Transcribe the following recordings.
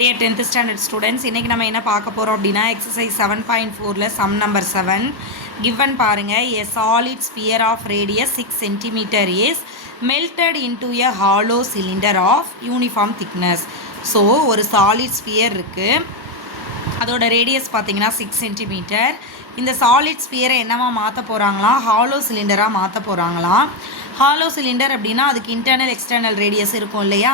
Dear 10th standard students, இன்னைக்கு நம்ம என்ன பார்க்க போறோம் அப்படினா exercise 7.4ல sum number 7 given பாருங்க a solid sphere of radius 6 cm is melted into a hollow cylinder of uniform thickness. So ஒரு solid sphere இருக்கு, அதோட ரேடியஸ் பார்த்தீங்கன்னா 6 சென்டிமீட்டர். இந்த சாலிட் ஸ்பியரை என்னவா மாற்ற போகிறாங்களாம், ஹாலோ சிலிண்டராக மாற்ற போகிறாங்களாம். ஹாலோ சிலிண்டர் அப்படின்னா அதுக்கு இன்டர்னல் எக்ஸ்டர்னல் ரேடியஸ் இருக்கும் இல்லையா.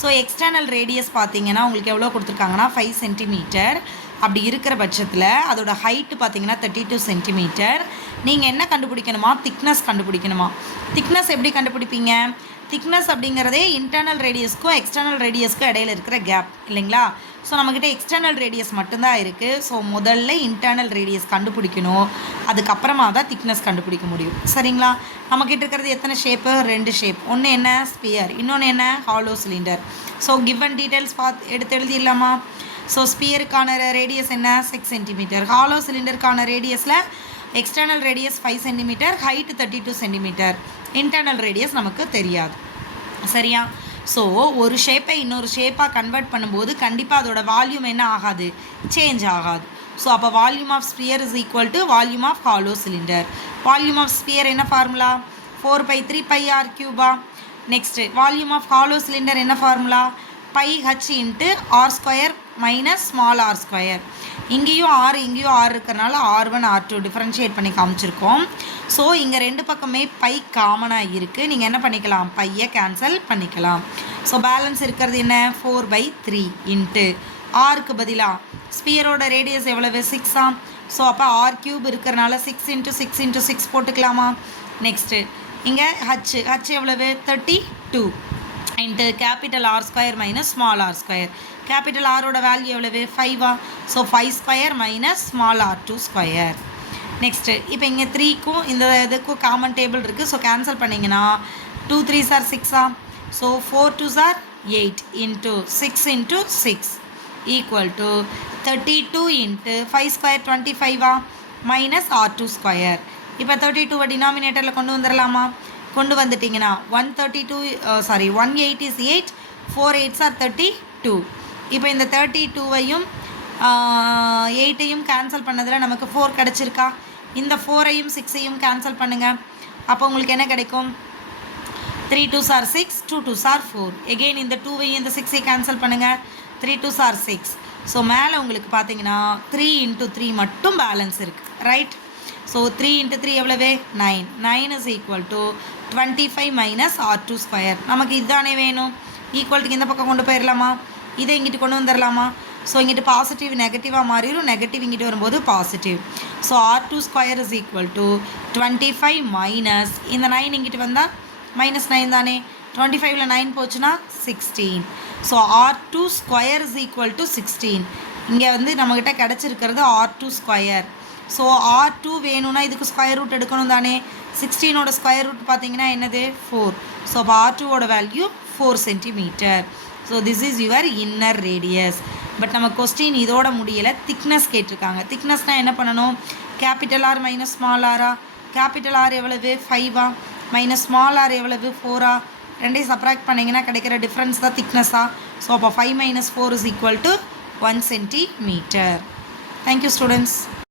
ஸோ எக்ஸ்டர்னல் ரேடியஸ் பார்த்தீங்கன்னா உங்களுக்கு எவ்வளோ கொடுத்துருக்காங்கன்னா 5 சென்டிமீட்டர். அப்படி இருக்கிற பட்சத்தில் அதோட ஹைட்டு பார்த்தீங்கன்னா 32 சென்டிமீட்டர். நீங்கள் என்ன கண்டுபிடிக்கணுமா, திக்னஸ் கண்டுபிடிக்கணுமா. திக்னஸ் எப்படி கண்டுபிடிப்பீங்க, திக்னஸ் அப்படிங்கிறதே இன்டர்னல் ரேடியஸ்க்கும் எக்ஸ்டர்னல் ரேடியஸ்க்கும் இடையில இருக்கிற கேப் இல்லைங்களா. ஸோ நம்மக்கிட்ட எக்ஸ்டர்னல் ரேடியஸ் மட்டும்தான் இருக்குது. ஸோ முதல்ல இன்டர்னல் ரேடியஸ் கண்டுபிடிக்கணும், அதுக்கப்புறமா தான் திக்னஸ் கண்டுபிடிக்க முடியும் சரிங்களா. நம்மக்கிட்ட இருக்கிறது எத்தனை ஷேப்பு, 2 ஷேப். ஒன்று என்ன ஸ்பியர், இன்னொன்று என்ன hollow cylinder. So given details எடுத்து எழுதிடலாமா. ஸோ ஸ்பியருக்கான ரேடியஸ் என்ன 6 சென்டிமீட்டர், ஹாலோ சிலிண்டருக்கான ரேடியஸில் external radius 5 centimetre, height 32 centimetre, internal radius நமக்கு தெரியாது சரியா. ஸோ ஒரு ஷேப்பை இன்னொரு ஷேப்பாக கன்வெர்ட் பண்ணும்போது கண்டிப்பாக அதோட வால்யூம் என்ன ஆகாது, சேஞ்ச் ஆகாது. ஸோ அப்போ volume of sphere is equal to volume of hollow cylinder. Volume of sphere என்ன formula, 4/3πr3. Next volume of hollow cylinder என்ன formula, πh into r² minus small r². இங்கேயும் ஆர் இங்கேயும் R இருக்கிறனால r1 r2 differentiate பண்ணி காமிச்சிருக்கோம். So இங்கே ரெண்டு பக்கமே by காமனாக இருக்குது, நீங்கள் என்ன பண்ணிக்கலாம், பையை கேன்சல் பண்ணிக்கலாம். ஸோ பேலன்ஸ் இருக்கிறது என்ன 4/3 இன்ட்டு ஆருக்கு பதிலாக ஸ்பியரோட ரேடியஸ் எவ்வளவு 6. ஸோ அப்போ r³ இருக்கிறனால 6 × 6 × 6 போட்டுக்கலாமா. நெக்ஸ்ட்டு இங்கே ஹச் எவ்வளவு 32 into capital r² minus small r². Capital ஆரோட வேல்யூ எவ்வளவு 5. So 5² minus small r2². Next இப்போ இங்கே 3க்கும் இந்த இதுக்கும் காமன் டேபிள் இருக்குது. ஸோ கேன்சல் பண்ணிங்கன்னா 2 3s are 6. So 4 2s are 8 into 6 into 6 equal to 32 into 5² 25 minus r2². இப்போ 32 டினாமினேட்டரில் கொண்டு வந்துடலாமா. கொண்டு வந்துட்டிங்கன்னா 18 is 8, 4 8s are 32. இப்போ இந்த 32வையும் 8ஐயும் கேன்சல் பண்ணதில் நமக்கு 4 கிடச்சிருக்கா. இந்த 4ஐயும் 6ஐயும் கேன்சல் பண்ணுங்கள். அப்போ உங்களுக்கு என்ன கிடைக்கும், 3 2s are 6, 2 2s are 4. Again இந்த 2வையும் இந்த 6ஐ கேன்சல் பண்ணுங்கள், 3 2s are 6. ஸோ மேலே உங்களுக்கு பார்த்தீங்கன்னா 3 × 3 மட்டும் பேலன்ஸ் இருக்குது ரைட். ஸோ 3 × 3 எவ்வளவு 9. 9 is equal to 25 minus r2². நமக்கு இதுதானே வேணும். ஈக்குவல்ட்டுக்கு இந்த பக்கம் கொண்டு போயிடலாமா, இதை இங்கிட்டு கொண்டு வந்துடலாமா. ஸோ இங்கிட்டு பாசிட்டிவ் நெகட்டிவாக மாறிடும், நெகட்டிவ் இங்கிட்டு வரும்போது positive. So r2² is equal to 25 minus இந்த 9 இங்கிட்டு வந்தால் -9 தானே. 25ல் 9 போச்சுன்னா 16. So r2² is equal to 16. இங்கே வந்து நம்மக்கிட்ட கிடச்சிருக்கிறது r2². ஸோ r2 வேணும்னா இதுக்கு ஸ்கொயர் ரூட் எடுக்கணும் தானே. 16ஓட ஸ்கொயர் ரூட் பார்த்தீங்கன்னா என்னது 4. ஸோ அப்போ r2ஓட value 4 centimetre. So this is your inner radius. But நம்ம கொஸ்டின் இதோட முடியலை, திக்னஸ் கேட்டிருக்காங்க. திக்னஸ்னால் என்ன பண்ணணும், கேபிட்டல் ஆர் மைனஸ் ஸ்மால் ஆரா. கேபிட்டல் ஆர் எவ்வளவு 5 மைனஸ் ஸ்மால் ஆர் எவ்வளவு 4. ரெண்டையும் சப்ராக்ட் பண்ணிங்கன்னா கிடைக்கிற டிஃப்ரென்ஸ் தான் திக்னஸா. ஸோ அப்போ 5 - 4 is equal to 1 centimetre. Thank you students.